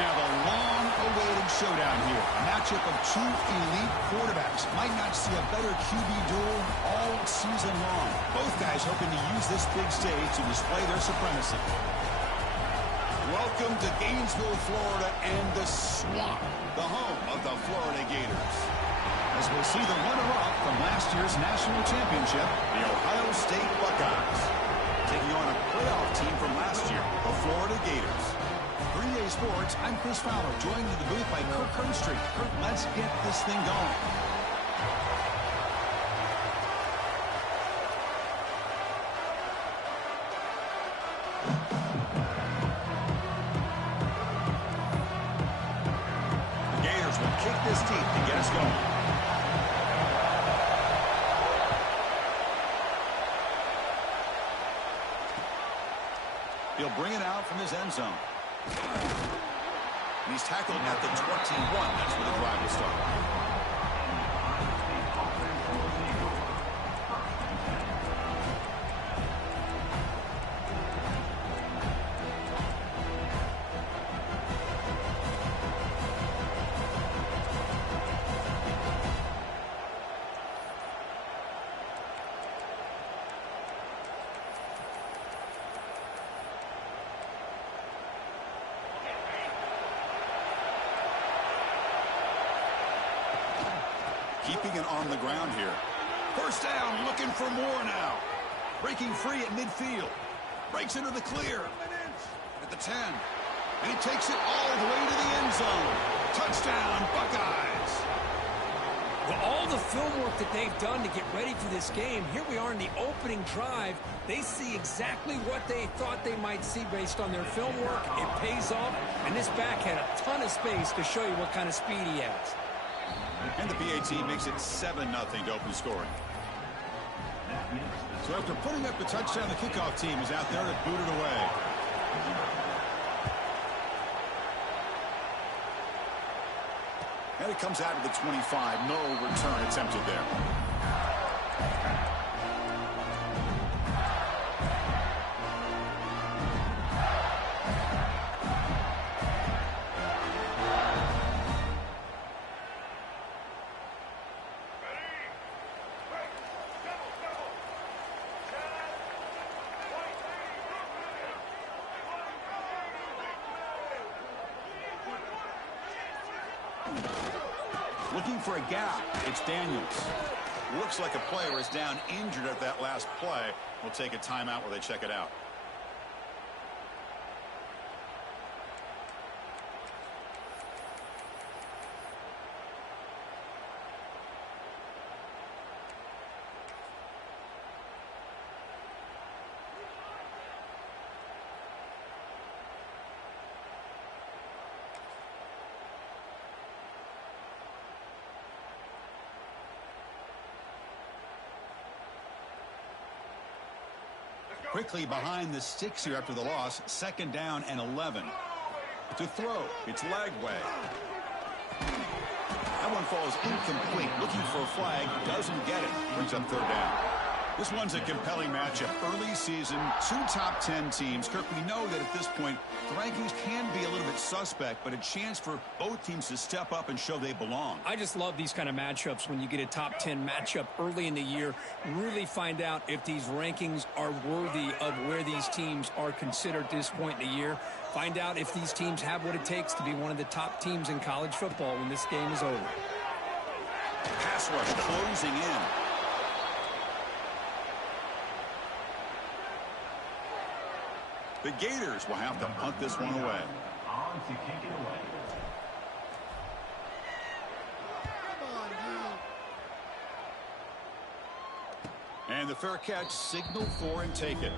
have a long-awaited showdown here. A matchup of two elite quarterbacks. Might not see a better QB duel all season long. Both guys hoping to use this big stage to display their supremacy. Welcome to Gainesville, Florida, and the Swamp, the home of the Florida Gators. As we'll see the runner-up from last year's national championship, the Ohio State Buckeyes, taking on a playoff team from last year, the Florida Gators. 3A Sports, I'm Chris Fowler, joined in the booth by Kirk Herbstreit. Kirk, let's get this thing going. The Gators will kick this teeth to get us going. He'll bring it out from his end zone. And he's tackled at the 21. That's where the drive will start. Keeping it on the ground here. First down, looking for more now. Breaking free at midfield. Breaks into the clear. At the 10. And he takes it all the way to the end zone. Touchdown, Buckeyes. Well, all the film work that they've done to get ready for this game, here we are in the opening drive. They see exactly what they thought they might see based on their film work. It pays off, and this back had a ton of space to show you what kind of speed he has. And the PAT makes it 7-0 to open scoring. So after putting up the touchdown, the kickoff team is out there to boot it away. And it comes out of the 25. No return attempted there. Looking for a gap. It's Daniels. Looks like a player is down injured at that last play. We'll take a timeout while they check it out. Quickly behind the sticks here after the loss. Second down and 11. To throw. It's Lagway. That one falls incomplete. Looking for a flag. Doesn't get it. Brings up third down. This one's a compelling matchup. Early season, two top 10 teams. Kirk, we know that at this point, the rankings can be a little bit suspect, but a chance for both teams to step up and show they belong. I just love these kind of matchups when you get a top 10 matchup early in the year. Really find out if these rankings are worthy of where these teams are considered at this point in the year. Find out if these teams have what it takes to be one of the top teams in college football when this game is over. Pass rush closing in. The Gators will have to punt this one away. On to kick it away. And the fair catch, signal for and take it.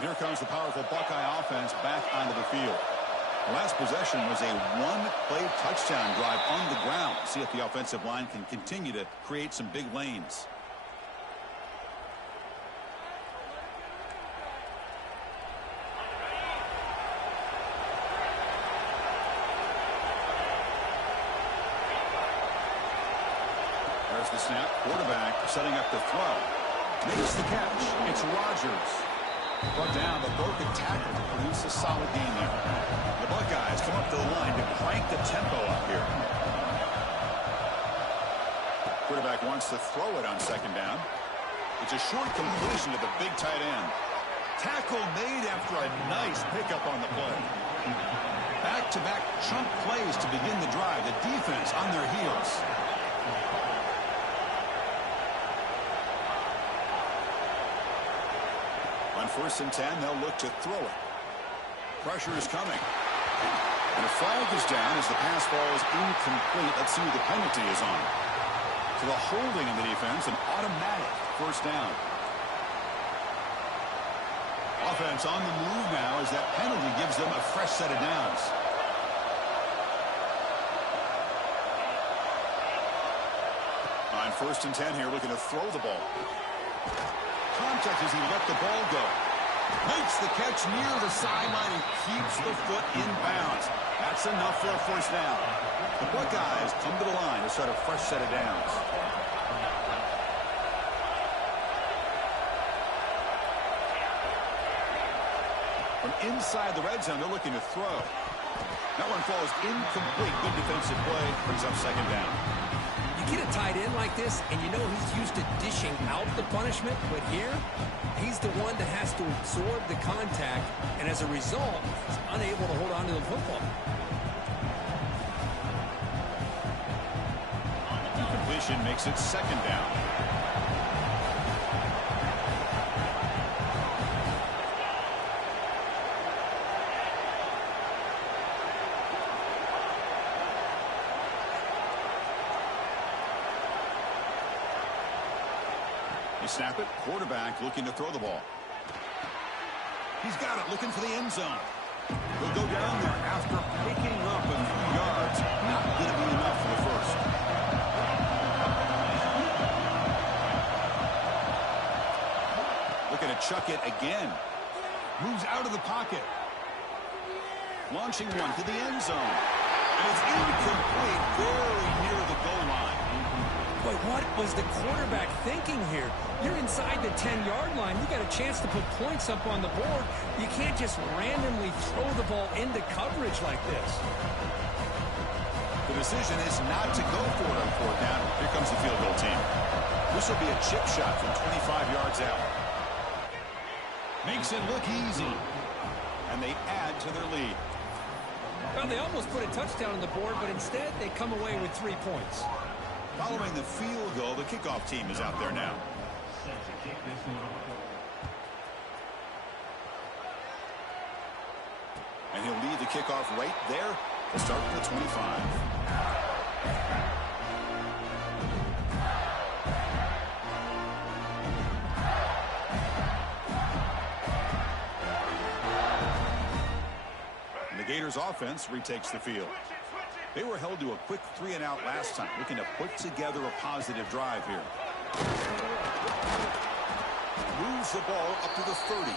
Here comes the powerful Buckeye offense back onto the field. The last possession was a one-play touchdown drive on the ground. See if the offensive line can continue to create some big lanes. There's the snap. Quarterback setting up the throw. Makes the catch. It's Rodgers. Brought down, but broken tackle to produce a solid game there. The Buckeyes come up to the line to crank the tempo up here. Quarterback wants to throw it on second down. It's a short completion to the big tight end. Tackle made after a nice pickup on the play. Back-to-back chunk plays to begin the drive. The defense on their heels. On 1st and 10, they'll look to throw it. Pressure is coming. And a flag is down as the pass ball is incomplete. Let's see who the penalty is on. So the holding in the defense, an automatic 1st down. Offense on the move now as that penalty gives them a fresh set of downs. On 1st and 10 here, looking to throw the ball. Contact as he let the ball go. Makes the catch near the sideline and keeps the foot in bounds. That's enough for a 1st down. The Buckeyes come to the line to start a fresh set of downs. From inside the red zone, they're looking to throw. That one falls incomplete. Good defensive play. Brings up 2nd down. You get a tight end like this, and you know he's used to dishing out the punishment, but here, he's the one that has to absorb the contact, and as a result, he's unable to hold on to the football. Incompletion makes it 2nd down. They snap it. Quarterback looking to throw the ball. He's got it, looking for the end zone. He'll go down there after picking up a few yards. Not going to be enough for the 1st. Looking to chuck it again. Moves out of the pocket. Launching one to the end zone. And it's incomplete, very near the goal line. But what was the quarterback thinking here? You're inside the 10-yard line. You got a chance to put points up on the board. You can't just randomly throw the ball into coverage like this. The decision is not to go for it on 4th down. Here comes the field goal team. This will be a chip shot from 25 yards out. Makes it look easy. And they add to their lead. Well, they almost put a touchdown on the board, but instead they come away with 3 points. Following the field goal, the kickoff team is out there now. And he'll lead the kickoff right there to start from the 25. And the Gators offense retakes the field. They were held to a quick 3-and-out last time, looking to put together a positive drive here. Moves the ball up to the 30.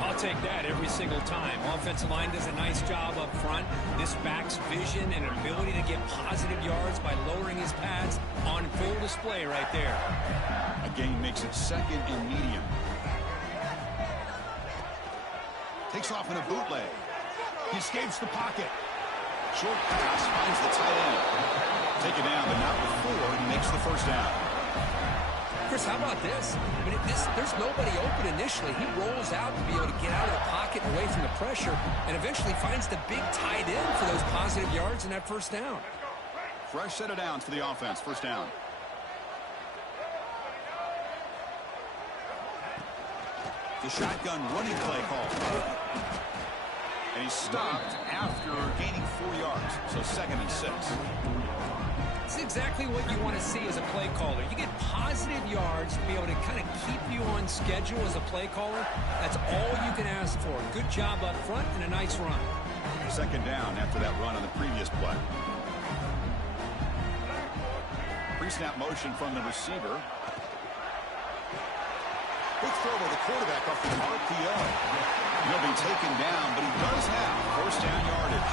I'll take that every single time. Offensive line does a nice job up front. This back's vision and ability to get positive yards by lowering his pads on full display right there. A gain makes it 2nd and medium. Takes off in a bootleg. He escapes the pocket. Short pass finds the tight end. Take it down, but not before he makes the 1st down. Chris, how about this? I mean, there's nobody open initially. He rolls out to be able to get out of the pocket and away from the pressure, and eventually finds the big tight end for those positive yards in that 1st down. Fresh set of downs for the offense. 1st down. The shotgun running play call. And he's stopped after gaining 4 yards. So 2nd and 6. It's exactly what you want to see as a play caller. You get positive yards to be able to kind of keep you on schedule as a play caller. That's all you can ask for. Good job up front and a nice run. 2nd down after that run on the previous play. Pre-snap motion from the receiver. Quick throw by the quarterback off the RPO. He'll be taken down, but he does have 1st down yardage.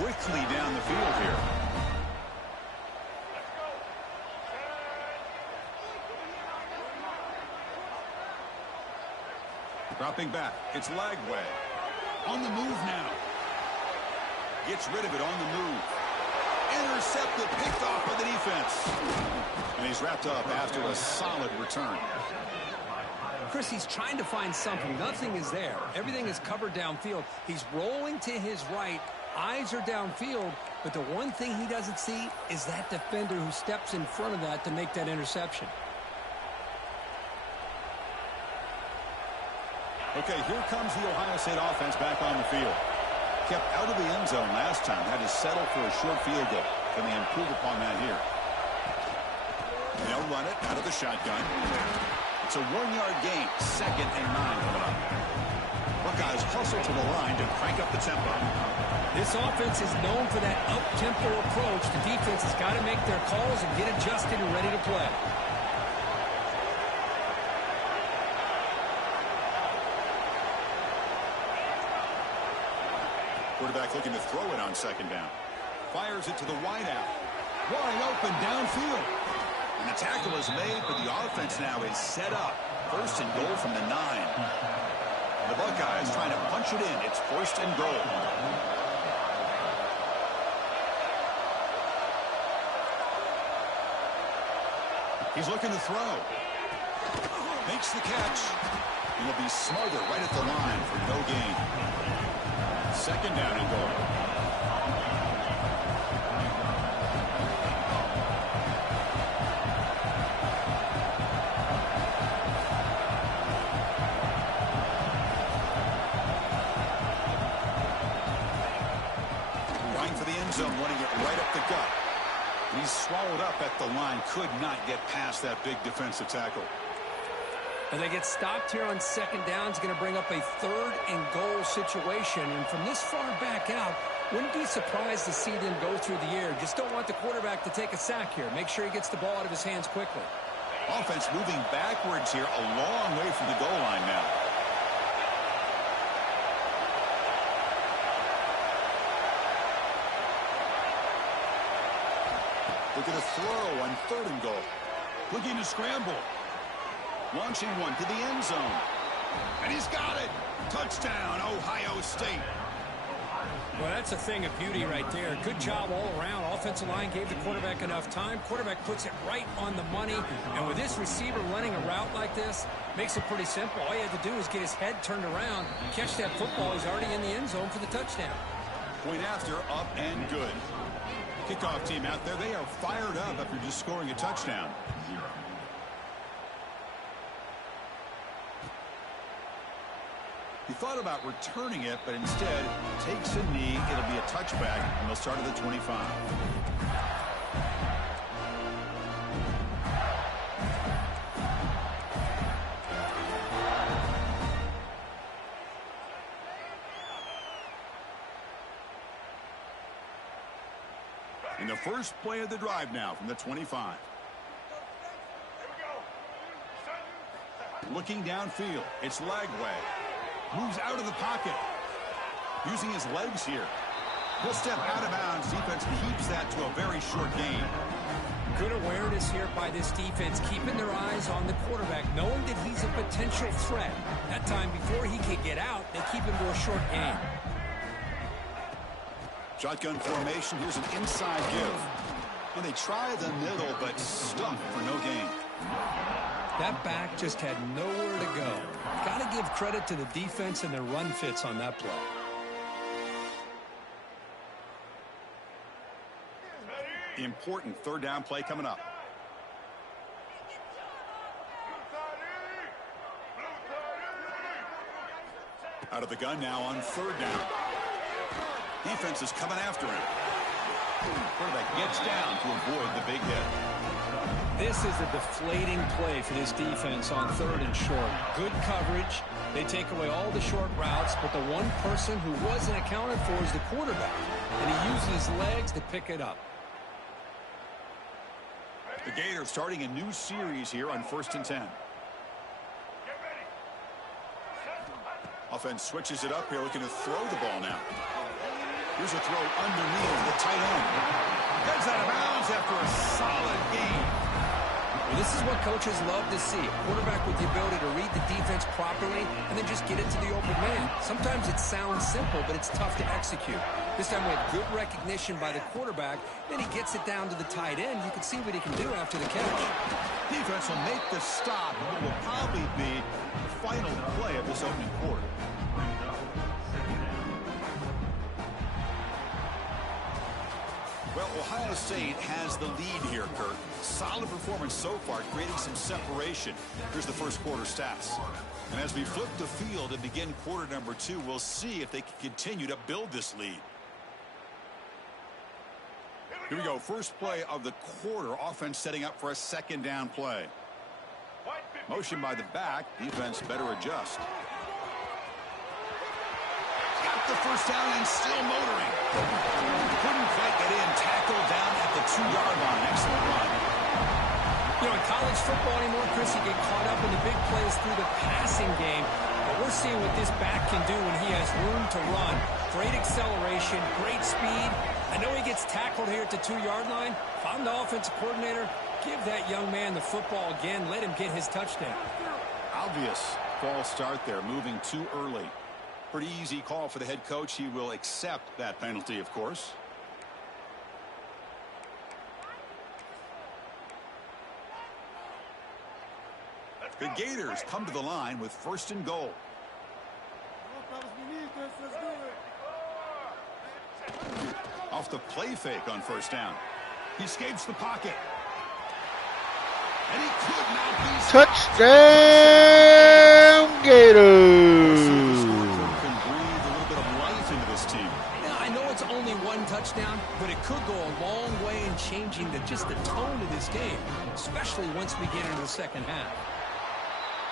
quickly down the field here. Dropping back. It's Lagway. On the move now. Gets rid of it on the move. Intercepted, picked off by the defense. And he's wrapped up after a solid return. Chris, he's trying to find something. Nothing is there. Everything is covered downfield. He's rolling to his right. Eyes are downfield. But the one thing he doesn't see is that defender who steps in front of that to make that interception. Okay, here comes the Ohio State offense back on the field. Kept out of the end zone last time. Had to settle for a short field goal. Can they improve upon that here? They'll run it out of the shotgun. It's a 1-yard gain. 2nd and 9 coming up. Buckeyes hustle to the line to crank up the tempo. This offense is known for that up-tempo approach. The defense has got to make their calls and get adjusted and ready to play. Quarterback looking to throw it on 2nd down. Fires it to the wideout. Wide open downfield. And the tackle is made, but the offense now is set up. 1st and goal from the 9. The Buckeyes trying to punch it in. It's 1st and goal. He's looking to throw. Makes the catch. And will be smothered right at the line for no gain. 2nd down and goal. Going for the end zone, running it right up the gut. He's swallowed up at the line. Could not get past that big defensive tackle. And they get stopped here on 2nd down. It's going to bring up a 3rd and goal situation. And from this far back out, wouldn't be surprised to see them go through the air. Just don't want the quarterback to take a sack here. Make sure he gets the ball out of his hands quickly. Offense moving backwards here, a long way from the goal line now. Look at the throw on 3rd and goal. Looking to scramble. Launching one to the end zone. And he's got it. Touchdown, Ohio State. Well, that's a thing of beauty right there. Good job all around. Offensive line gave the quarterback enough time. Quarterback puts it right on the money. And with this receiver running a route like this, makes it pretty simple. All you had to do is get his head turned around, catch that football. He's already in the end zone for the touchdown. Point after, up and good. Kickoff team out there. They are fired up after just scoring a touchdown. He thought about returning it, but instead takes a knee. It'll be a touchback, and they'll start at the 25. In the first play of the drive now from the 25. Looking downfield, it's Lagway. Moves out of the pocket. Using his legs here. He'll step out of bounds. Defense keeps that to a very short gain. Good awareness here by this defense, keeping their eyes on the quarterback, knowing that he's a potential threat. That time before he can get out, they keep him to a short gain. Shotgun formation. Here's an inside give. And they try the middle, but stumped for no gain. That back just had nowhere to go. Got to give credit to the defense and their run fits on that play. Important 3rd down play coming up. Out of the gun now on 3rd down. Defense is coming after him. Quarterback gets down to avoid the big hit. This is a deflating play for this defense on 3rd and short. Good coverage. They take away all the short routes, but the one person who wasn't accounted for is the quarterback. And he uses his legs to pick it up. The Gators starting a new series here on 1st and 10. Offense switches it up here, looking to throw the ball now. Here's a throw underneath the tight end. Heads out of bounds after a solid game. Well, this is what coaches love to see. A quarterback with the ability to read the defense properly and then just get it to the open man. Sometimes it sounds simple, but it's tough to execute. This time we had good recognition by the quarterback. Then he gets it down to the tight end. You can see what he can do after the catch. Defense will make the stop, and it will probably be the final play of this opening quarter. Well, Ohio State has the lead here, Kirk. Solid performance so far, creating some separation. Here's the first quarter stats. And as we flip the field and begin quarter number 2, we'll see if they can continue to build this lead. Here we go. First play of the quarter. Offense setting up for a second down play. Motion by the back. Defense better adjust. Got the first down and still motoring. Couldn't quite get in. Tackled down at the 2-yard line. Excellent run. You know, in college football anymore, Chris, you get caught up in the big plays through the passing game. But we're seeing what this back can do when he has room to run. Great acceleration, great speed. I know he gets tackled here at the 2-yard line. If I'm the offensive coordinator, give that young man the football again. Let him get his touchdown. Obvious false start there, moving too early. Pretty easy call for the head coach. He will accept that penalty, of course. The Gators come to the line with first and goal. Off the play fake on first down. He escapes the pocket. And he could not be stopped. Touchdown Gators. Can breathe a little bit of life into this team. Now, I know it's only one touchdown, but it could go a long way in changing just the tone of this game, especially once we get into the second half.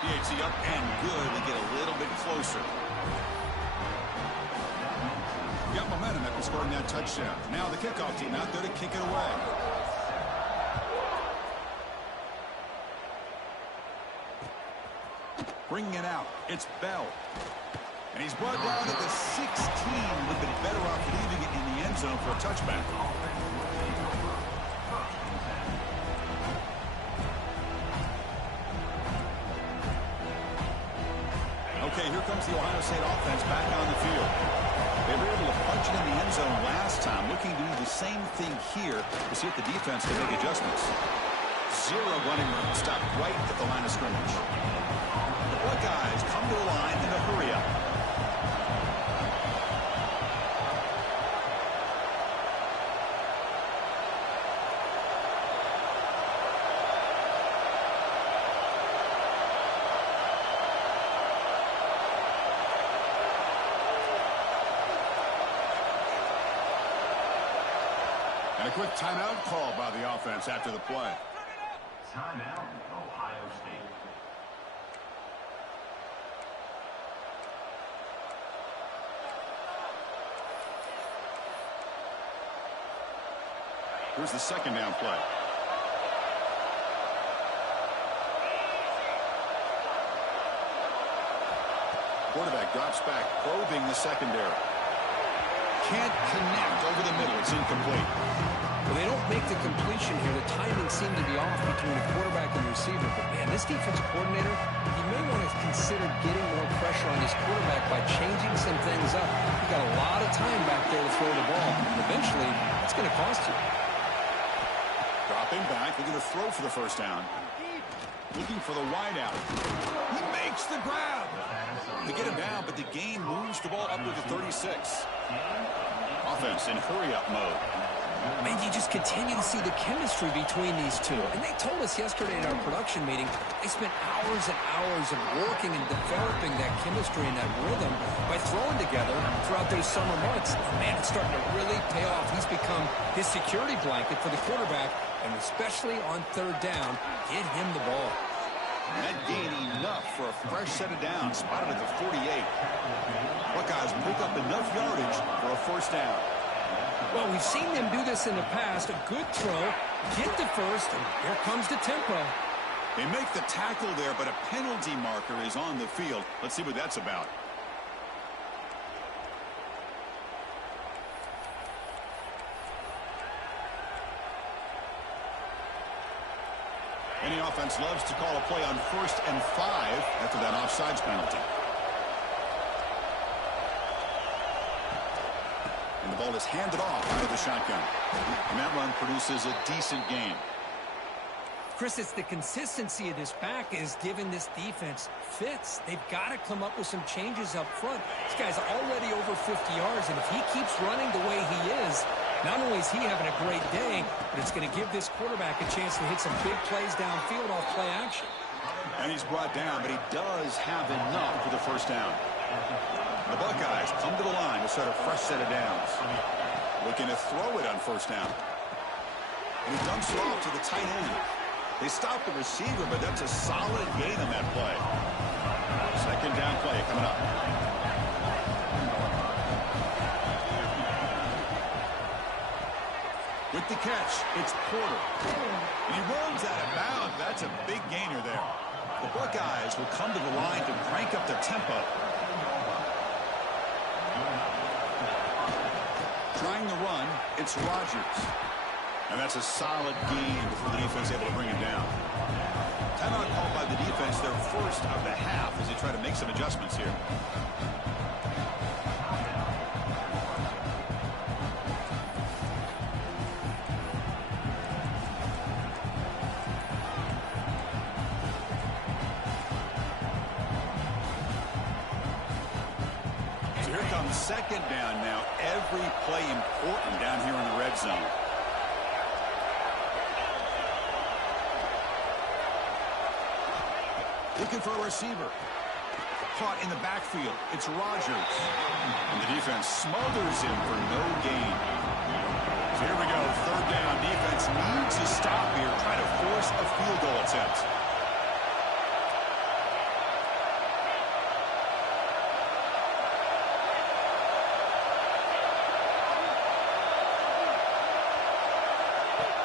PAT up and good. They get a little bit closer. Got momentum after scoring that touchdown. Now the kickoff team out there to kick it away. Bringing it out. It's Bell. And he's brought down at the 16. Would have been better off leaving it in the end zone for a touchback. Okay, here comes the Ohio State offense back on the field. They were able to punch it in the end zone last time, looking to do the same thing here to see if the defense can make adjustments. Zero running room, stopped right at the line of scrimmage. The Buckeyes come to the line in a hurry up. And a quick timeout call by the offense after the play. Timeout, Ohio State. Here's the second down play. Quarterback drops back, probing the secondary. Can't connect over the middle. It's incomplete. Well, they don't make the completion here. The timing seemed to be off between the quarterback and the receiver. But, man, this defensive coordinator, he may want to consider getting more pressure on his quarterback by changing some things up. You got a lot of time back there to throw the ball. Eventually, it's going to cost you. Dropping back, looking to throw for the first down. Looking for the wideout. He makes the grab. They get him down, but the game moves the ball up to the 36. Offense in hurry-up mode. Man, you just continue to see the chemistry between these two. And they told us yesterday in our production meeting, they spent hours and hours of working and developing that chemistry and that rhythm by throwing together throughout those summer months. Man, it's starting to really pay off. He's become his security blanket for the quarterback, and especially on third down, get him the ball. That gain enough for a fresh set of downs, spotted at the 48. Buckeyes pick up enough yardage for a first down. Well, we've seen them do this in the past. A good throw, get the first, and here comes the tempo. They make the tackle there, but a penalty marker is on the field. Let's see what that's about. Any offense loves to call a play on 1st and 5 after that offsides penalty. And the ball is handed off out of the shotgun. And that run produces a decent gain. Chris, it's the consistency of this back is giving this defense fits. They've got to come up with some changes up front. This guy's already over 50 yards, and if he keeps running the way he is, not only is he having a great day, but it's going to give this quarterback a chance to hit some big plays downfield off play action. And he's brought down, but he does have enough for the first down. The Buckeyes come to the line to start a fresh set of downs. Looking to throw it on 1st down. And he dumps it off to the tight end. They stop the receiver, but that's a solid gain on that play. 2nd down play coming up. With the catch, it's Porter. And he runs out of bounds. That's a big gainer there. The Buckeyes will come to the line to crank up the tempo. Trying to run, it's Rodgers. And that's a solid gain before the defense able to bring him down. Timeout called by the defense, their first of the half as they try to make some adjustments here. So here comes 2nd down now. Every play important down here in the red zone. Looking for a receiver. Caught in the backfield. It's Rodgers. And the defense smothers him for no gain. So here we go. 3rd down. Defense needs to stop here. Try to force a field goal attempt.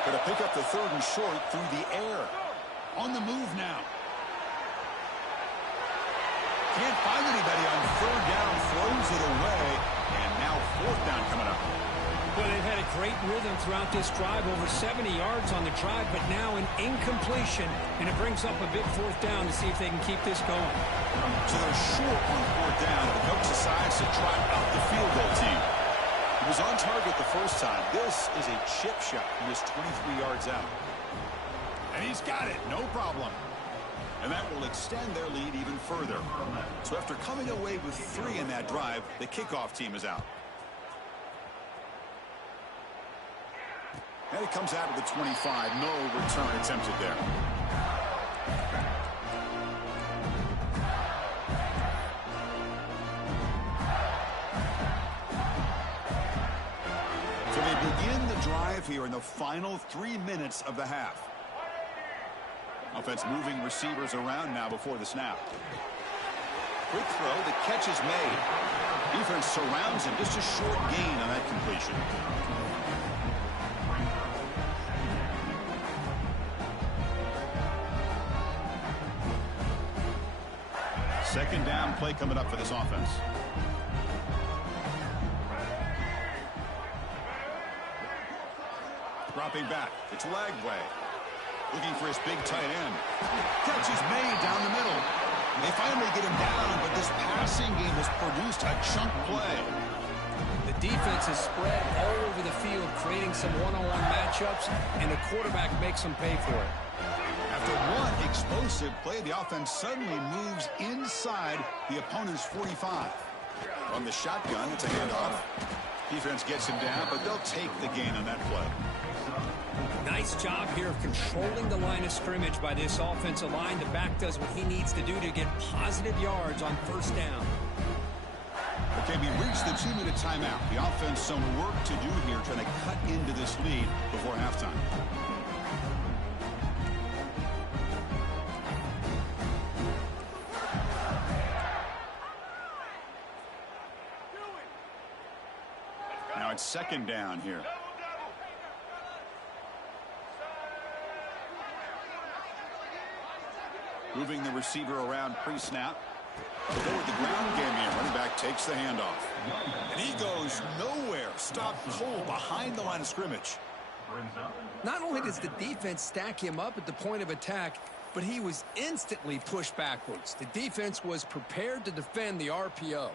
Going to pick up the 3rd and short through the air. On the move now. Can't find anybody on 3rd down, throws it away, and now 4th down coming up. Well, they've had a great rhythm throughout this drive, over 70 yards on the drive, but now an incompletion, and it brings up a big 4th down to see if they can keep this going. So they're short on 4th down. The coach decides to trot out the field goal team. He was on target the first time. This is a chip shot. He was 23 yards out. And he's got it, no problem. And that will extend their lead even further. So after coming away with 3 in that drive, the kickoff team is out. And it comes out of the 25. No return attempted there. So they begin the drive here in the final 3 minutes of the half. Offense moving receivers around now before the snap. Quick throw, the catch is made. Defense surrounds him, just a short gain on that completion. Second down play coming up for this offense. Dropping back, it's Lagway. Looking for his big tight end. Catch is made down the middle. They finally get him down, but this passing game has produced a chunk play. The defense is spread all over the field, creating some one-on-one matchups, and the quarterback makes them pay for it. After one explosive play, the offense suddenly moves inside the opponent's 45. On the shotgun, it's a handoff. Defense gets him down, but they'll take the gain on that play. Nice job here of controlling the line of scrimmage by this offensive line. The back does what he needs to do to get positive yards on 1st down. Okay, we reached the 2-minute timeout. The offense some work to do here, trying to cut into this lead before halftime. Now it's 2nd down here. Moving the receiver around pre-snap. Forward the ground game here. Running back takes the handoff. And he goes nowhere. Stopped cold behind the line of scrimmage. brings up. Not only does the defense stack him up at the point of attack, but he was instantly pushed backwards. The defense was prepared to defend the RPO.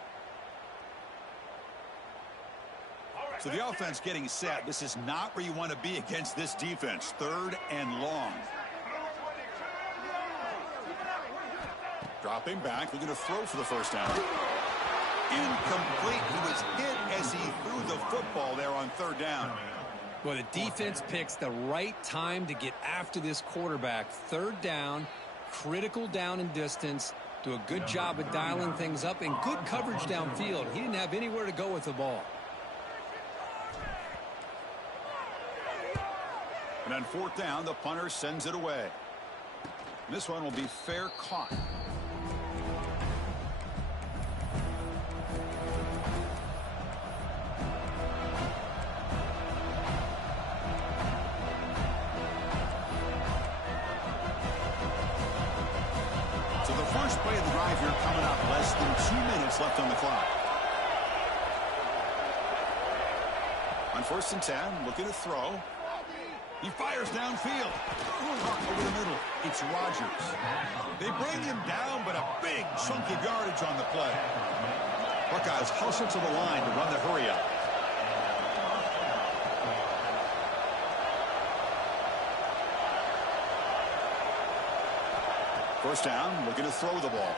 So the offense getting set. This is not where you want to be against this defense. 3rd and long. Dropping back, looking to throw for the first down. Incomplete. He was hit as he threw the football there on 3rd down. Well, the defense picks the right time to get after this quarterback. 3rd down, critical down and distance. Do a good job of dialing things up and good coverage downfield. He didn't have anywhere to go with the ball. And on 4th down, the punter sends it away. This one will be fair caught. So the first play of the drive here coming up. Less than 2 minutes left on the clock. On 1st and 10, looking to throw. He fires downfield. Over the middle. It's Rodgers. They bring him down, but a big chunk of yardage on the play. Buckeyes hustle to the line to run the hurry up. First down, looking to throw the ball.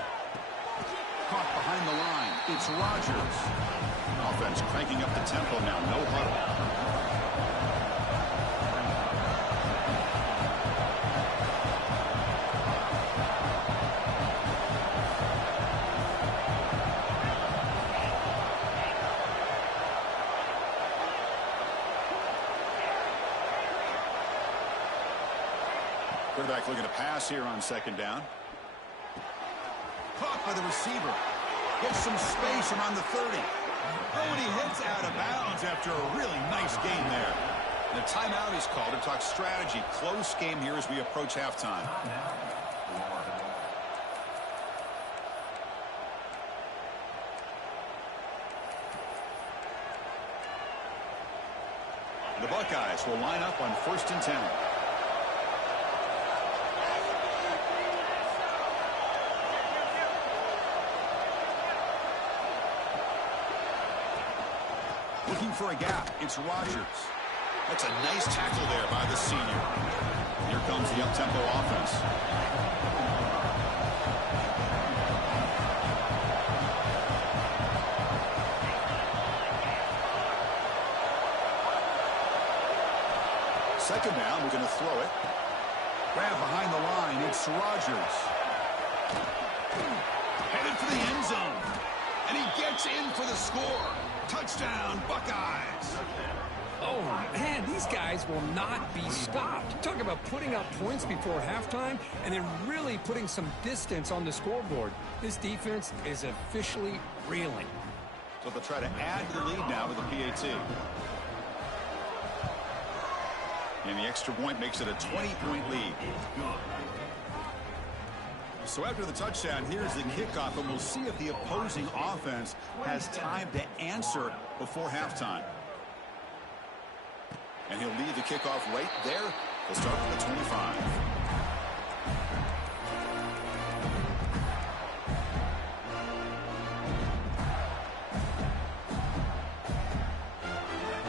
Caught behind the line. It's Rodgers. Offense cranking up the tempo now. No huddle. Quarterback looking to pass here on 2nd down. Caught by the receiver. Gets some space around the 30. Oh, and he hits out of bounds after a really nice game there. And the timeout is called to talk strategy. Close game here as we approach halftime. The Buckeyes will line up on 1st and 10. Looking for a gap. It's Rodgers. That's a nice tackle there by the senior. Here comes the up-tempo offense. Second down, we're going to throw it. Grab behind the line. It's Rodgers. Headed for the end zone. And he gets in for the score. Touchdown, Buckeyes. Oh, man, these guys will not be stopped. Talk about putting up points before halftime and then really putting some distance on the scoreboard. This defense is officially reeling. So they'll try to add to the lead now with the PAT. And the extra point makes it a 20-point lead. So after the touchdown, here's the kickoff, and we'll see if the opposing offense has time to answer before halftime. And he'll leave the kickoff right there. They'll start from the 25.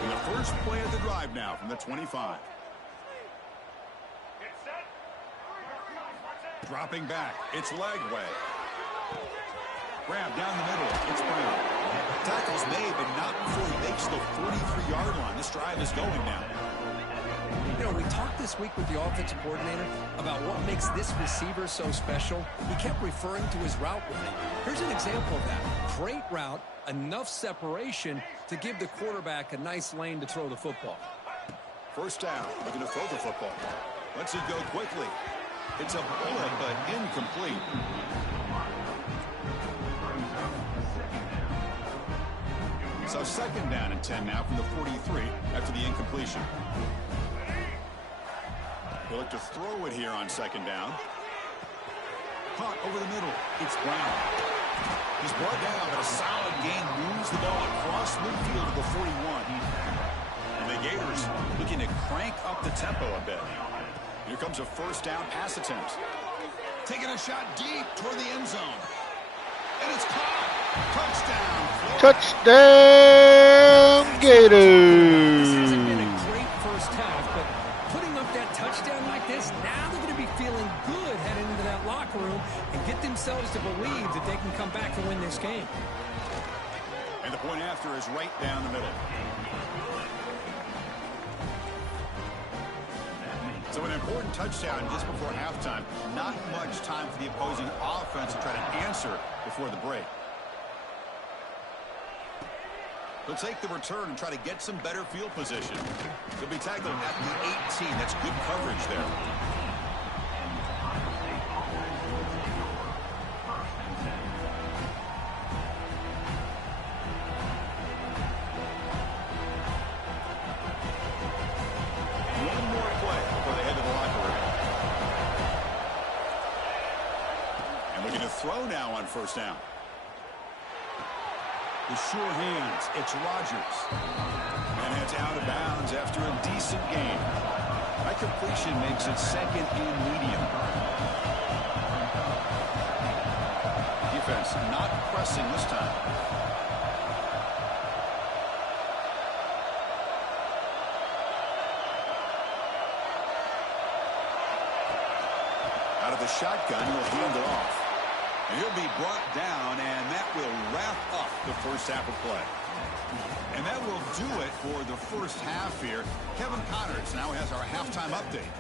And the first play of the drive now from the 25. Dropping back, it's Lagway. Grab down the middle, it's Brown. Tackle's made, but not before he makes the 43-yard line. This drive is going now. You know, we talked this week with the offensive coordinator about what makes this receiver so special. He kept referring to his route running. Here's an example of that. Great route, enough separation to give the quarterback a nice lane to throw the football. First down, looking to throw the football. Lets it go quickly. It's a bullet, but incomplete. So second down and 10 now from the 43 after the incompletion. He'll look to throw it here on second down. Caught over the middle. It's Brown. He's brought down, but a solid gain moves the ball across midfield to the 41. And they Gators looking to crank up the tempo a bit. Here comes a first down pass attempt. Taking a shot deep toward the end zone. And it's caught. Touchdown, Florida. Touchdown, Gators. This hasn't been a great first half, but putting up that touchdown like this, now they're going to be feeling good heading into that locker room and get themselves to believe that they can come back and win this game. And the point after is right down the middle. So an important touchdown just before halftime. Not much time for the opposing offense to try to answer before the break. They'll take the return and try to get some better field position. They'll be tackled at the 18. That's good coverage there. One more play before they head to the locker room. And looking to throw now on first down. The sure hands, it's Rodgers. And it's out of bounds after a decent gain. That completion makes it second and medium. Defense not pressing this time. Out of the shotgun, he'll hand it off. And he'll be brought down, and that will wrap up the first half of play. And that will do it for the first half here. Kevin Connors now has our halftime update.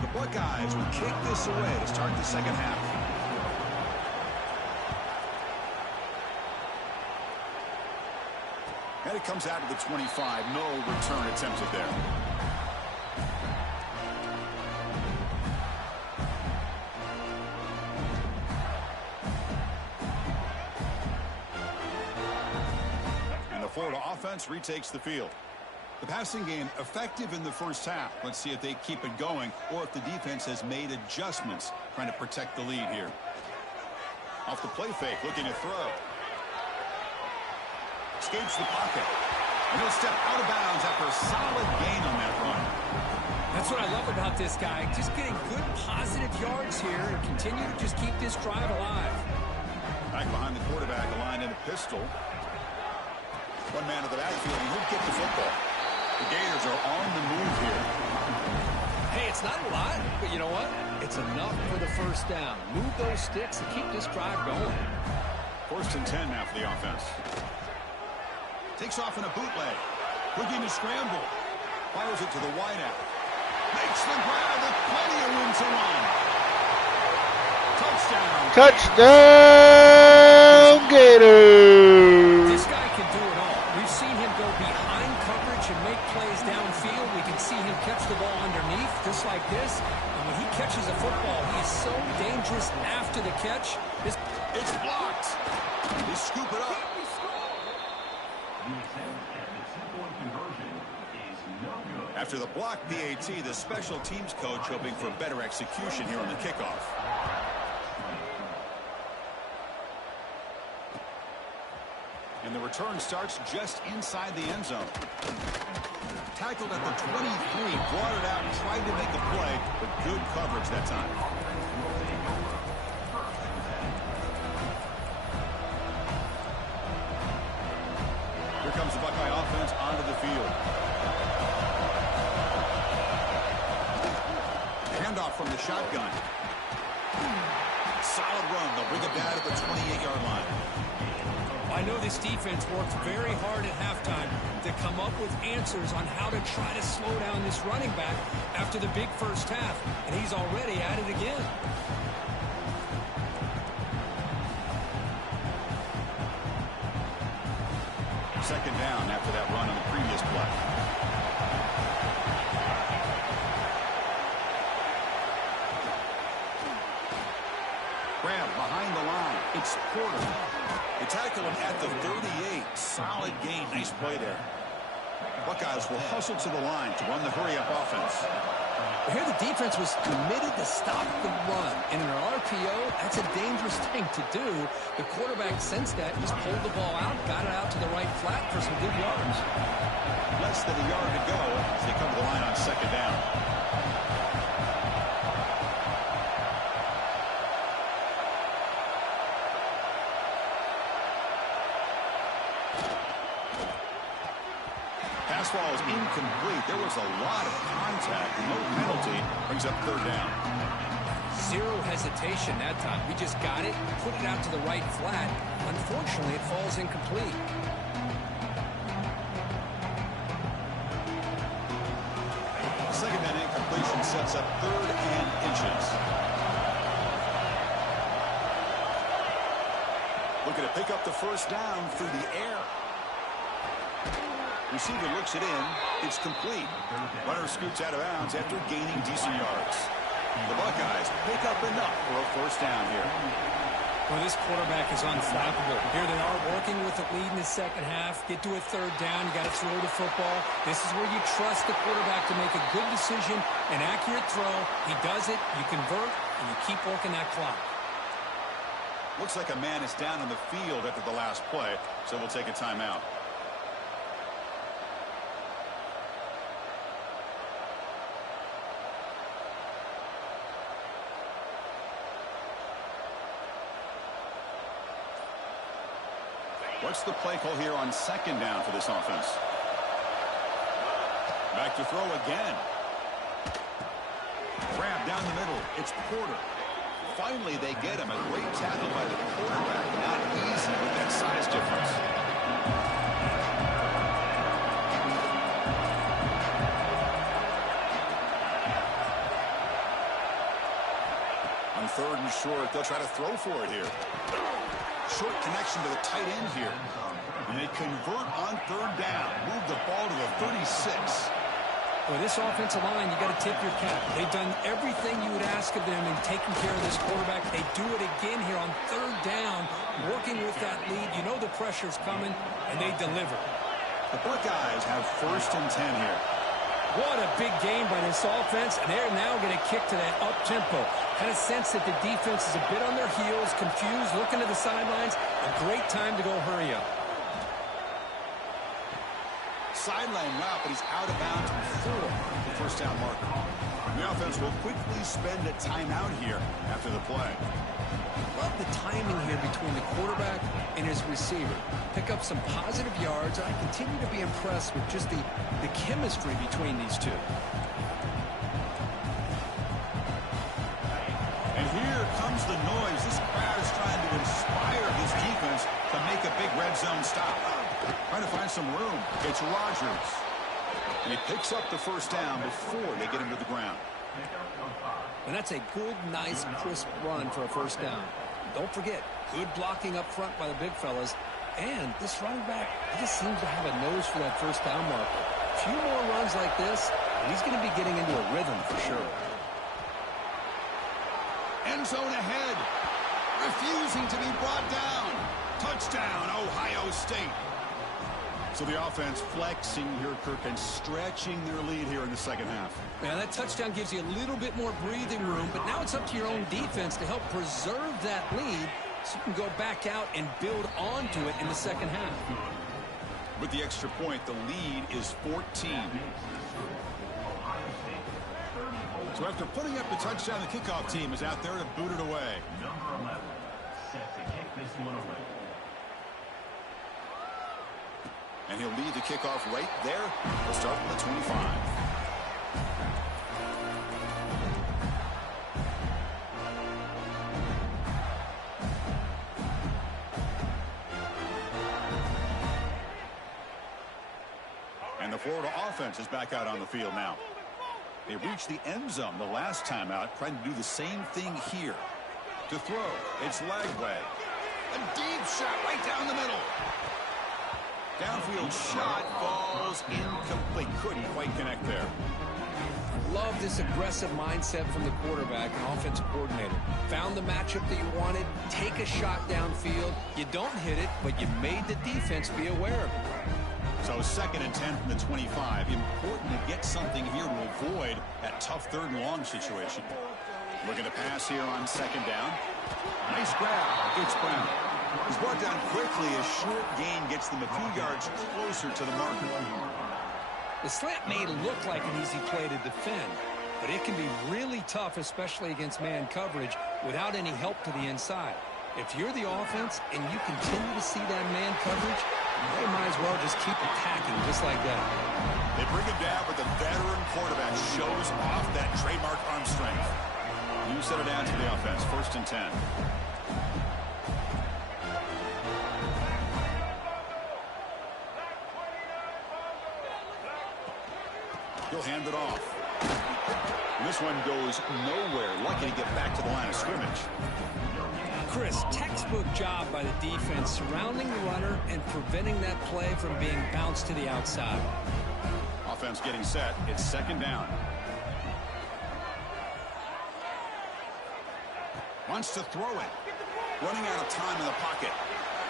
The Buckeyes will kick this away to start the second half. And it comes out to the 25. No return attempted there. Florida offense retakes the field. The passing game effective in the first half. Let's see if they keep it going or if the defense has made adjustments trying to protect the lead here. Off the play fake, looking to throw. Escapes the pocket. And he'll step out of bounds after a solid gain on that run. That's what I love about this guy. Just getting good positive yards here and continue to just keep this drive alive. Back behind the quarterback, aligned in a pistol. One man to the backfield, and he'll get the football. The Gators are on the move here. Hey, it's not a lot, but you know what? It's enough for the first down. Move those sticks and keep this drive going. First and 10 now for the offense. Takes off in a bootleg. Looking to scramble. Fires it to the wideout. Makes the grab with plenty of room to run. Touchdown. Touchdown, Gators. This guy can do it all. We've seen him go behind coverage and make plays downfield. We can see him catch the ball underneath, just like this. And when he catches a football, he is so dangerous after the catch. It's blocked. They scoop it up. After the block PAT, the special teams coach hoping for better execution here on the kickoff. And the return starts just inside the end zone. Tackled at the 23, brought it out, tried to make a play, but good coverage that time. Here comes the Buckeye offense onto the field. Handoff from the shotgun. Solid run. They'll bring it down at the 28-yard line. I know this defense worked very hard at halftime to come up with answers on how to try to slow down this running back after the big first half, and he's already at it again. Second down after that run on the previous play. Grab behind the line. It's Porter. They tackle him at the 38. Solid gain. Nice play there. Buckeyes will hustle to the line to run the hurry-up offense. Here the defense was committed to stop the run. And in an RPO, that's a dangerous thing to do. The quarterback sensed that, just pulled the ball out, got it out to the right flat for some good yards. Less than a yard to go as they come to the line on second down. Pass ball is incomplete. There was a lot of contact. No penalty. Brings up third down. Zero hesitation that time. We just got it, put it out to the right flat. Unfortunately, it falls incomplete. Second down incompletion sets up third and inches. Looking to pick up the first down through the air. Receiver looks it in. It's complete. Runner scoots out of bounds after gaining decent yards. The Buckeyes pick up enough for a first down here. Well, this quarterback is unflappable. Here they are working with the lead in the second half. Get to a third down. You got to throw the football. This is where you trust the quarterback to make a good decision, an accurate throw. He does it. You convert, and you keep working that clock. Looks like a man is down on the field after the last play, so we'll take a timeout. What's the play call here on second down for this offense? Back to throw again. Grab down the middle. It's Porter. Finally, they get him. A great tackle by the quarterback. Not easy with that size difference. On third and short, they'll try to throw for it here. Short connection to the tight end here. And they convert on third down. Move the ball to the 36. Well, this offensive line, you got to tip your cap. They've done everything you would ask of them in taking care of this quarterback. They do it again here on third down, working with that lead. You know the pressure's coming, and they deliver. The Buckeyes have first and 10 here. What a big game by this offense, and they're now going to kick to that up-tempo. Kind of sense that the defense is a bit on their heels, confused, looking to the sidelines. A great time to go hurry up. Sideline route, but he's out of bounds before the first down marker. The offense will quickly spend a timeout here after the play. Love the timing here between the quarterback and his receiver. Pick up some positive yards. I continue to be impressed with just the chemistry between these two. And here comes the noise. This crowd is trying to inspire this defense to make a big red zone stop. Trying to find some room. It's Rodgers. And he picks up the first down before they get him to the ground. And that's a good, nice, crisp run for a first down. Don't forget, good blocking up front by the big fellas. And this running back, he just seems to have a nose for that first down marker. A few more runs like this, and he's going to be getting into a rhythm for sure. End zone ahead. Refusing to be brought down. Touchdown, Ohio State. So the offense flexing here, Kirk, and stretching their lead here in the second half. Yeah, that touchdown gives you a little bit more breathing room, but now it's up to your own defense to help preserve that lead so you can go back out and build onto it in the second half. With the extra point, the lead is 14. So after putting up the touchdown, the kickoff team is out there to boot it away. Number 11, set to kick this one away. And he'll lead the kickoff right there. We'll start with the 25. And the Florida offense is back out on the field now. They reached the end zone the last time out, trying to do the same thing here. To throw, it's Lagway. A deep shot right down the middle. Downfield shot falls incomplete. Couldn't quite connect there. Love this aggressive mindset from the quarterback and offensive coordinator. Found the matchup that you wanted. Take a shot downfield. You don't hit it, but you made the defense be aware of it. So 2nd and 10 from the 25. Important to get something here to avoid that tough 3rd and long situation. Looking to pass here on 2nd down. Nice grab. It's Brown. He's brought down quickly. A short gain gets them a few yards closer to the marker. The slant may look like an easy play to defend, but it can be really tough, especially against man coverage, without any help to the inside. If you're the offense and you continue to see that man coverage, they might as well just keep attacking just like that. They bring him down, but the veteran quarterback shows off that trademark arm strength. You set it down to the offense. 1st and 10. He'll hand it off. And this one goes nowhere. Lucky to get back to the line of scrimmage. Chris, textbook job by the defense surrounding the runner and preventing that play from being bounced to the outside. Offense getting set. It's 2nd down. Wants to throw it. Running out of time in the pocket.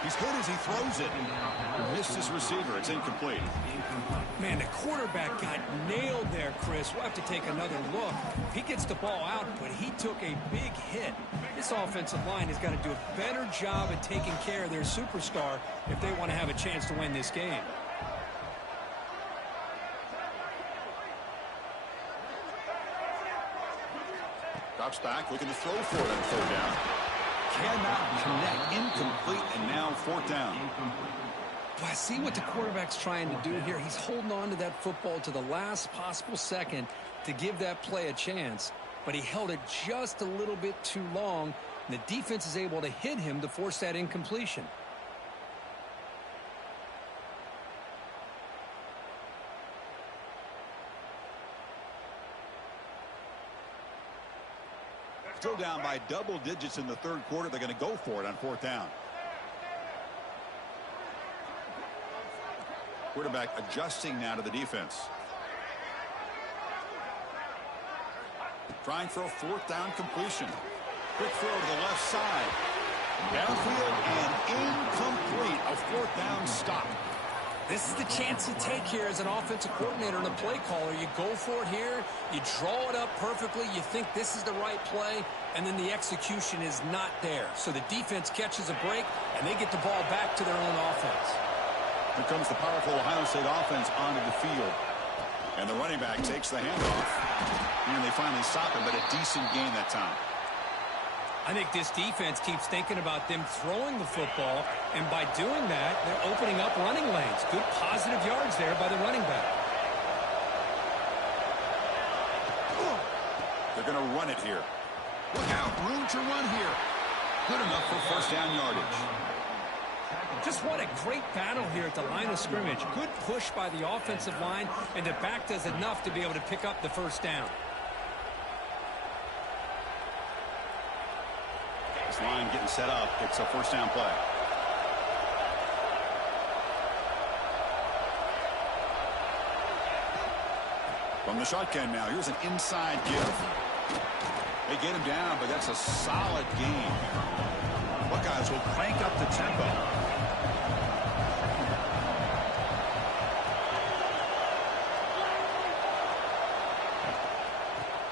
He's good as he throws it. Missed his receiver. It's incomplete. Man, the quarterback got nailed there, Chris. We'll have to take another look. He gets the ball out, but he took a big hit. This offensive line has got to do a better job at taking care of their superstar if they want to have a chance to win this game. Drops back, looking to throw for it on 3rd down. Cannot connect. Incomplete, and now 4th down. Well, I see what the quarterback's trying to do here. He's holding on to that football to the last possible second to give that play a chance, but he held it just a little bit too long, and the defense is able to hit him to force that incompletion. Still down by double digits in the 3rd quarter. They're going to go for it on 4th down. Quarterback adjusting now to the defense. Trying for a 4th down completion. Quick throw to the left side. Downfield and incomplete. A 4th down stop. This is the chance you take here as an offensive coordinator and a play caller. You go for it here, you draw it up perfectly, you think this is the right play, and then the execution is not there. So the defense catches a break, and they get the ball back to their own offense. Here comes the powerful Ohio State offense onto the field. And the running back takes the handoff. And they finally stop him, but a decent gain that time. I think this defense keeps thinking about them throwing the football, and by doing that, they're opening up running lanes. Good positive yards there by the running back. They're going to run it here. Look out, room to run here. Good enough for 1st down yardage. Just what a great battle here at the line of scrimmage. Good push by the offensive line, and the back does enough to be able to pick up the 1st down. This line getting set up. It's a 1st down play. From the shotgun now, here's an inside give. They get him down, but that's a solid gain. Buckeyes will crank up the tempo.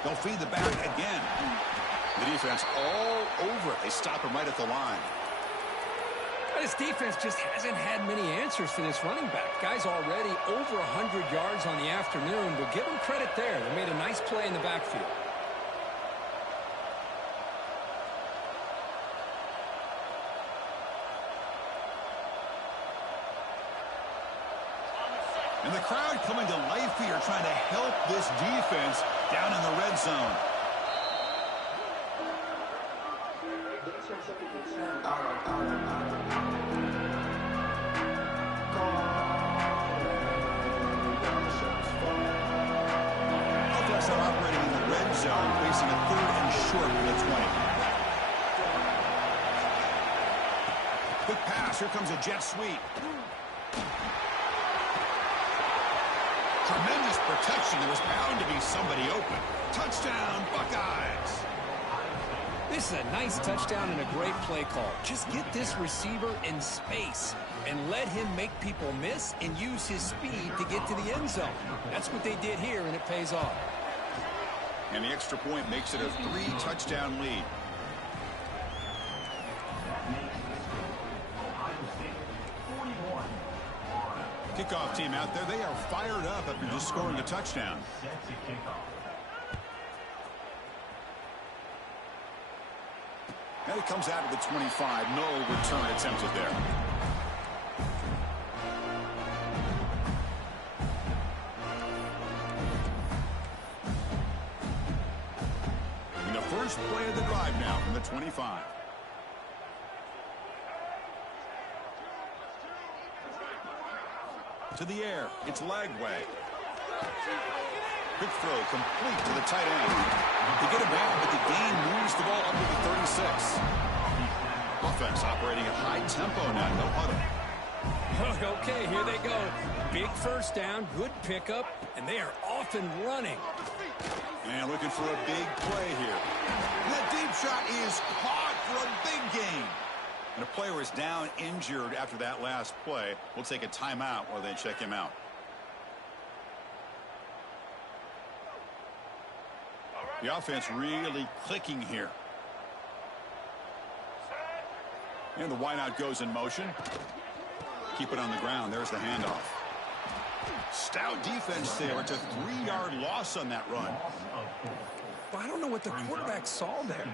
They'll feed the back again. The defense all over it. They stop him right at the line. This defense just hasn't had many answers for this running back. Guy's already over 100 yards on the afternoon, but give him credit there. They made a nice play in the backfield. And the crowd coming to life here, trying to help this defense down in the red zone. Offense are operating in the red zone, facing a 3rd and short from the 20. Quick pass. Here comes a jet sweep. Tremendous protection. There was bound to be somebody open. Touchdown, Buckeyes. This is a nice touchdown and a great play call. Just get this receiver in space and let him make people miss and use his speed to get to the end zone. That's what they did here, and it pays off. And the extra point makes it a 3-touchdown lead. Kickoff team out there. They are fired up after just scoring a touchdown. And it comes out of the 25. No return attempted there. And the first play of the drive now from the 25. To the air. It's Lagway. Quick throw complete to the tight end. They get it back, but the gain moves the ball up to the 36. Offense operating at high tempo now. No huddle. Okay, here they go. Big first down, good pickup, and they are off and running. And looking for a big play here. That deep shot is caught for a big gain. And a player is down injured after that last play. We'll take a timeout while they check him out. The offense really clicking here. And the wideout goes in motion. Keep it on the ground. There's the handoff. Stout defense there. It's a 3-yard loss on that run. Well, I don't know what the quarterback saw there.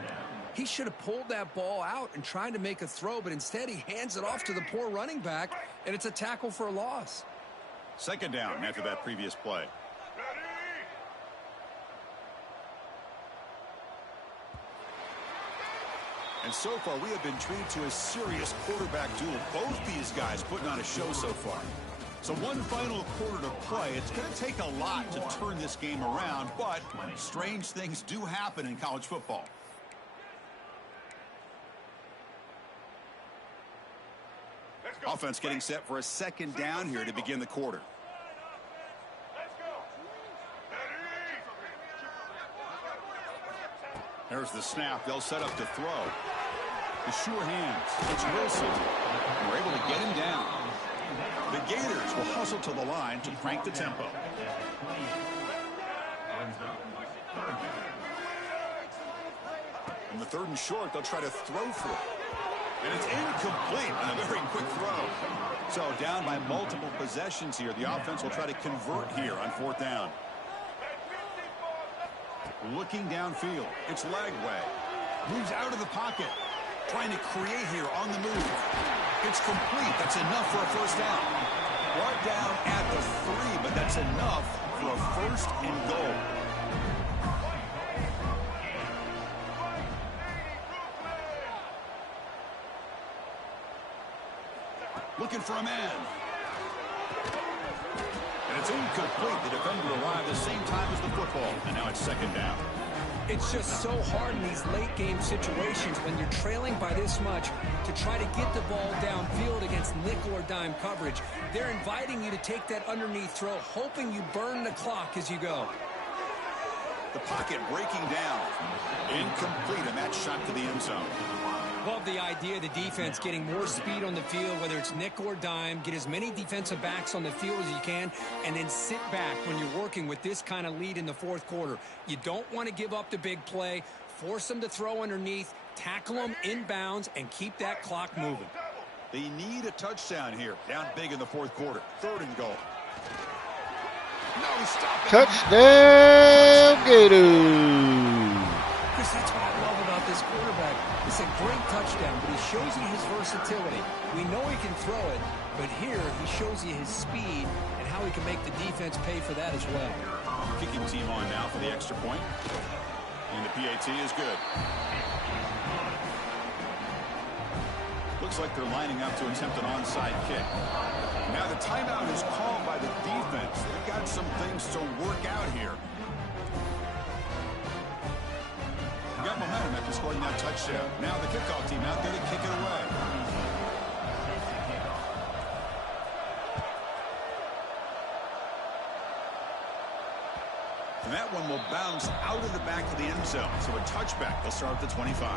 He should have pulled that ball out and tried to make a throw, but instead he hands it off to the poor running back, and it's a tackle for a loss. Second down after that previous play. And so far, we have been treated to a serious quarterback duel. Both these guys putting on a show so far. So one final quarter to play. It's going to take a lot to turn this game around, but strange things do happen in college football. Offense getting set for a second down here to begin the quarter. There's the snap. They'll set up to throw. The sure hands. It's Wilson. And we're able to get him down. The Gators will hustle to the line to crank the tempo. And the 3rd and short, they'll try to throw for it. And it's incomplete on a very quick throw. So down by multiple possessions here. The offense will try to convert here on 4th down. Looking downfield. It's Lagway. Moves out of the pocket. Trying to create here on the move. It's complete. That's enough for a first down. Brought down at the 3, but that's enough for a 1st and goal. Looking for a man. And it's incomplete. The defender arrived the same time as the football. And now it's 2nd down. It's just so hard in these late-game situations when you're trailing by this much to try to get the ball downfield against nickel or dime coverage. They're inviting you to take that underneath throw, hoping you burn the clock as you go. The pocket breaking down. Incomplete, and that shot to the end zone. Love the idea of the defense getting more speed on the field, whether it's nickel or dime. Get as many defensive backs on the field as you can, and then sit back when you're working with this kind of lead in the 4th quarter. You don't want to give up the big play. Force them to throw underneath, tackle them inbounds, and keep that clock moving. They need a touchdown here. Down big in the 4th quarter. 3rd and goal. No, stop it. Touchdown, Gators. Chris, that's what I love about this quarterback. It's a great touchdown, but he shows you his versatility. We know he can throw it, but here he shows you his speed and how he can make the defense pay for that as well. Kicking team on now for the extra point. And the PAT is good. Looks like they're lining up to attempt an onside kick. Now the timeout is called by the defense. They've got some things to work out here. Got momentum after scoring that touchdown. Now the kickoff team out there to kick it away. And that one will bounce out of the back of the end zone. So a touchback. They'll start at the 25.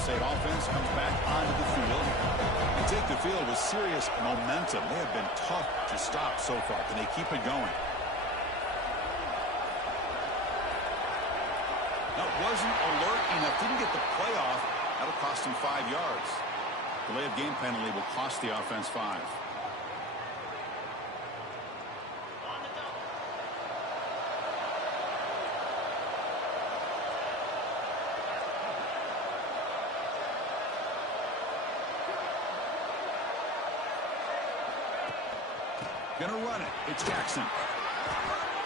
State offense comes back onto the field and take the field with serious momentum. They have been tough to stop so far. Can they keep it going? That wasn't alert enough. Didn't get the play off. That'll cost him 5 yards. Delay of game penalty will cost the offense 5. Gonna run it. It's Jackson.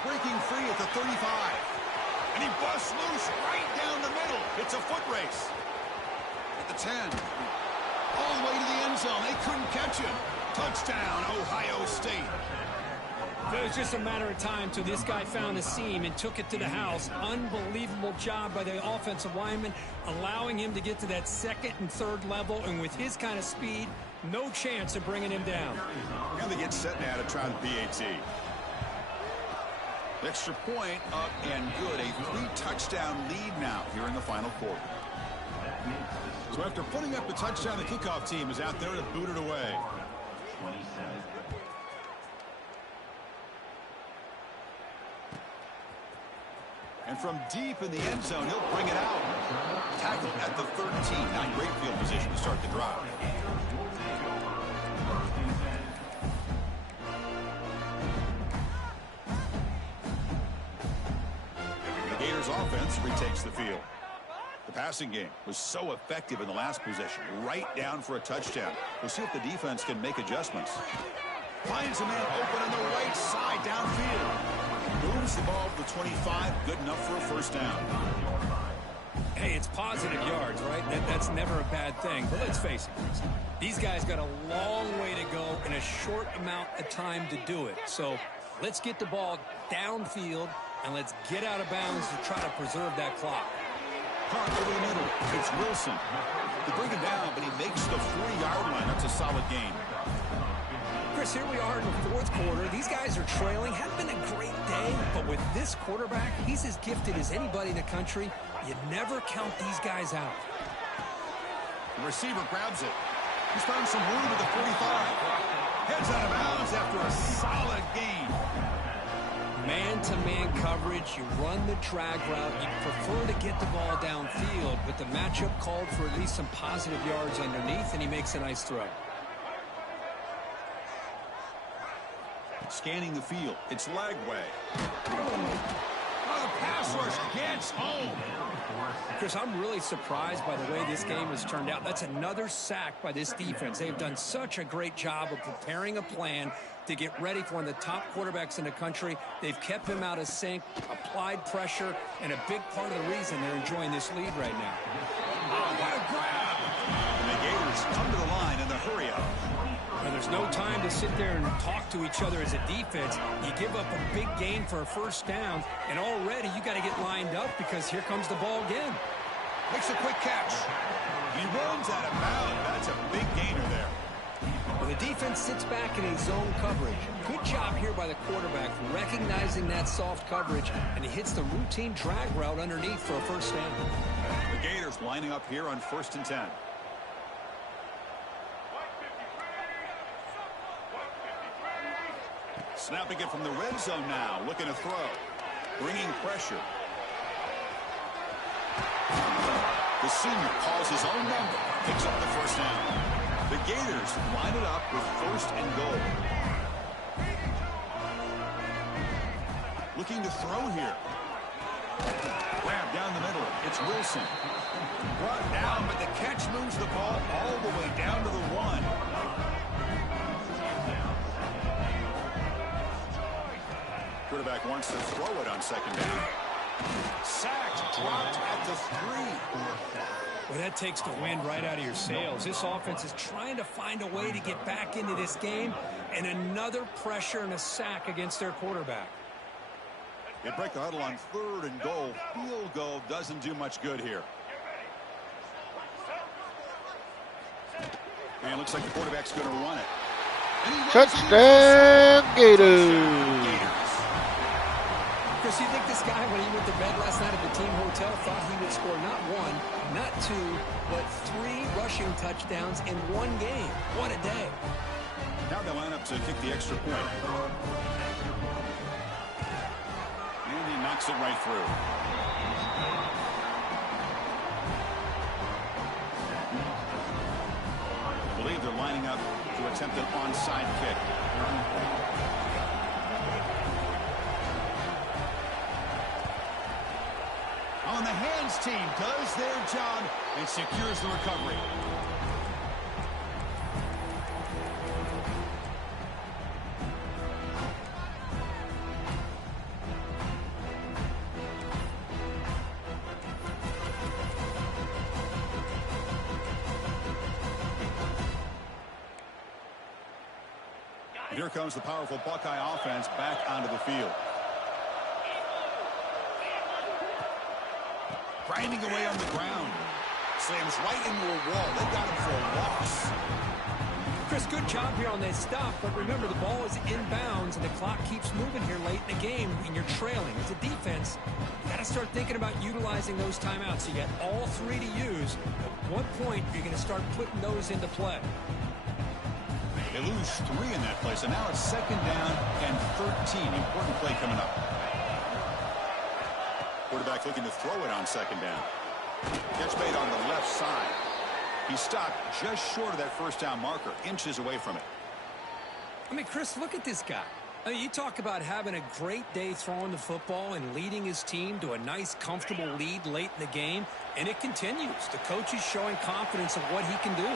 Breaking free at the 35. And he busts loose right down the middle. It's a foot race. At the 10. All the way to the end zone. They couldn't catch him. Touchdown, Ohio State. It was just a matter of time till this guy found a seam and took it to the house. Unbelievable job by the offensive lineman, allowing him to get to that second and third level. And with his kind of speed, no chance of bringing him down. And they get set now to try the PAT. Extra point up and good. A 3-touchdown lead now here in the final quarter. So after putting up the touchdown, the kickoff team is out there to boot it away. 27. And from deep in the end zone, he'll bring it out. Tackle at the 13. Not great field position to start the drive. The Gators offense retakes the field. The passing game was so effective in the last possession. Right down for a touchdown. We'll see if the defense can make adjustments. Finds a man open on the right side downfield. Moves the ball to the 25. Good enough for a first down. Hey, it's positive yards, right? That's never a bad thing. But let's face it, these guys got a long way to go in a short amount of time to do it. So let's get the ball downfield and let's get out of bounds to try to preserve that clock. Hart over the middle. It's Wilson. They bring him down, but he makes the 40-yard line. That's a solid gain. Chris, here we are in the fourth quarter. These guys are trailing. Hadn't been a great day, but with this quarterback, he's as gifted as anybody in the country. You never count these guys out. The receiver grabs it. He's found some room at the 45. Heads out of bounds after a solid gain. Man-to-man coverage, you run the drag route. You prefer to get the ball downfield, but the matchup called for at least some positive yards underneath, and he makes a nice throw. Scanning the field. It's Lagway. The pass rush gets home. Chris, I'm really surprised by the way this game has turned out. That's another sack by this defense. They've done such a great job of preparing a plan to get ready for one of the top quarterbacks in the country. They've kept him out of sync, applied pressure, and a big part of the reason they're enjoying this lead right now. Oh, what a grab! And the Gators come to the line in the hurry-up. And there's no time to sit there and talk to each other as a defense. You give up a big gain for a first down, and already you got to get lined up because here comes the ball again. Makes a quick catch. He runs out of bounds. That's a big gainer there. Well, the defense sits back in a zone coverage. Good job here by the quarterback recognizing that soft coverage, and he hits the routine drag route underneath for a first down. The Gators lining up here on 1st and 10. Snapping it from the red zone now, looking to throw. Bringing pressure. The senior calls his own number, picks up the first down. The Gators line it up with 1st and goal. Looking to throw here. Grab down the middle. It's Wilson. Brought down, but the catch moves the ball all the way down to the 1. Quarterback wants to throw it on 2nd down. Sacked, dropped at the 3. Well, that takes the wind right out of your sails. This offense is trying to find a way to get back into this game, and another pressure and a sack against their quarterback. They break the huddle on 3rd and goal. Field goal doesn't do much good here. And it looks like the quarterback's going to run it. Touchdown, Gators. Chris, you think this guy, when he went to bed last night at the team hotel, thought he would score not one, not two, but 3 rushing touchdowns in one game? What a day. Now they line up to kick the extra point. And he knocks it right through. I believe they're lining up to attempt an onside kick. On the hands team does their job and secures the recovery. Here comes the powerful Buckeye offense back onto the field. Grinding away on the ground. Slams right into a wall. They got him for a loss. Chris, good job here on that stop, but remember the ball is inbounds and the clock keeps moving here late in the game and you're trailing. As a defense, you got to start thinking about utilizing those timeouts. You got all 3 to use. At what point you're going to start putting those into play? They lose 3 in that play, so now it's 2nd down and 13. Important play coming up. Quarterback looking to throw it on 2nd down. Catch made on the left side. He stopped just short of that 1st down marker, inches away from it. I mean, Chris, look at this guy. I mean, you talk about having a great day throwing the football and leading his team to a nice, comfortable lead late in the game, and it continues. The coach is showing confidence of what he can do.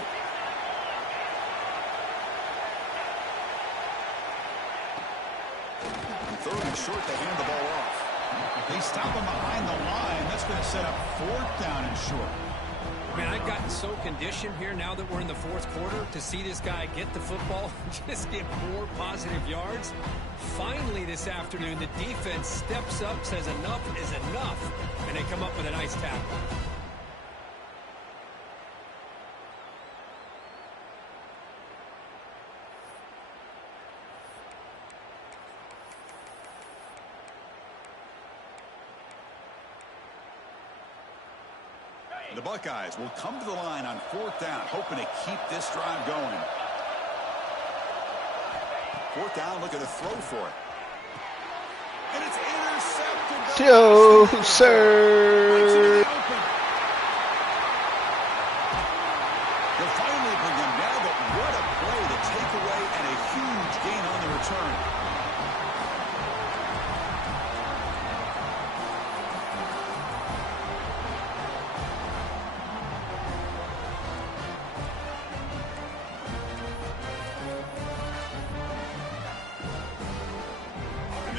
3rd and short, they hand the ball off. They stop him behind the line. That's going to set up 4th down and short. Man, I've gotten so conditioned here now that we're in the 4th quarter to see this guy get the football and just get more positive yards. Finally this afternoon, the defense steps up, says enough is enough, and they come up with a nice tackle. The Buckeyes will come to the line on 4th down, hoping to keep this drive going. 4th down, look at the throw for it. And it's intercepted. Joe, sir. They'll finally bring them down, but what a play to take away and a huge gain on the return.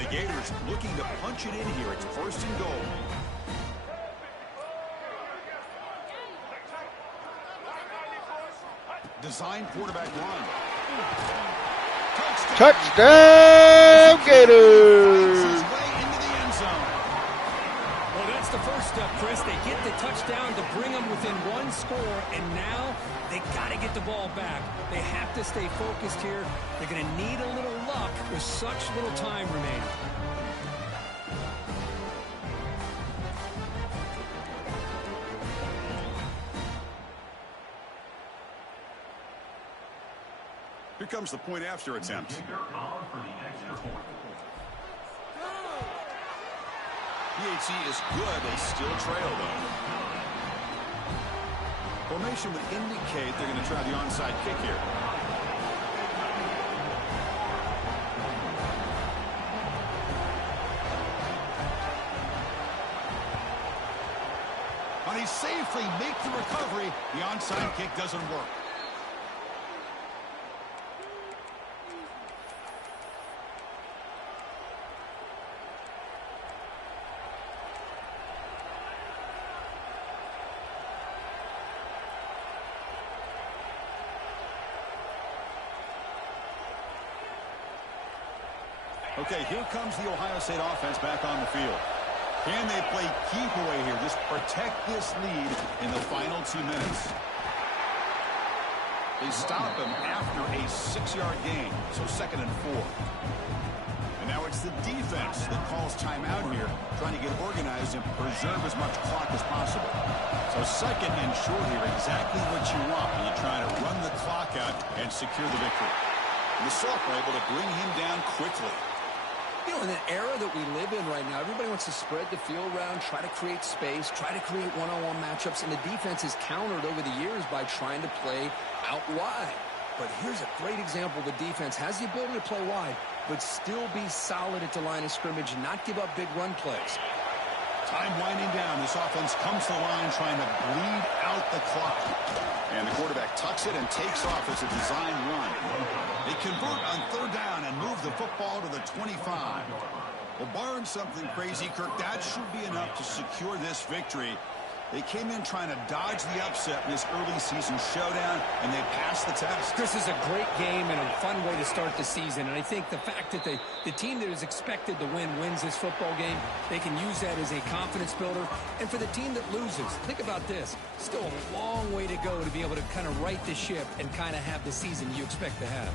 Gators looking to punch it in here. It's 1st and goal. Design quarterback run. Touchdown, Gators. His way into the end zone. Well, that's the first step, Chris. They get the touchdown to bring them within 1 score, and now they got to get the ball back. They have to stay focused here. They're going to need a little luck with such little time remaining. Here comes the point after attempt. PHC is good. They still trail, though. Formation would indicate they're going to try the onside kick here. But he safely makes the recovery. The onside kick doesn't work. Okay, here comes the Ohio State offense back on the field. Can they play keep away here? Just protect this lead in the final 2 minutes. They stop him after a 6-yard gain, so 2nd and 4. And now it's the defense that calls timeout here, trying to get organized and preserve as much clock as possible. So 2nd and short here, exactly what you want when you're trying to run the clock out and secure the victory. And the Soft are able to bring him down quickly. You know, in the era that we live in right now, everybody wants to spread the field around, try to create space, try to create one-on-one matchups, and the defense has countered over the years by trying to play out wide. But here's a great example. The defense has the ability to play wide, but still be solid at the line of scrimmage, not give up big run plays. Time winding down. This offense comes to the line trying to bleed out the clock. And the quarterback tucks it and takes off as a design run. They convert on 3rd down and move the football to the 25. Well, barring something crazy, Kirk, that should be enough to secure this victory. They came in trying to dodge the upset in this early season showdown, and they passed the test. This is a great game and a fun way to start the season. And I think the fact that the team that is expected to win wins this football game, they can use that as a confidence builder. And for the team that loses, think about this. Still a long way to go to be able to kind of right the ship and kind of have the season you expect to have.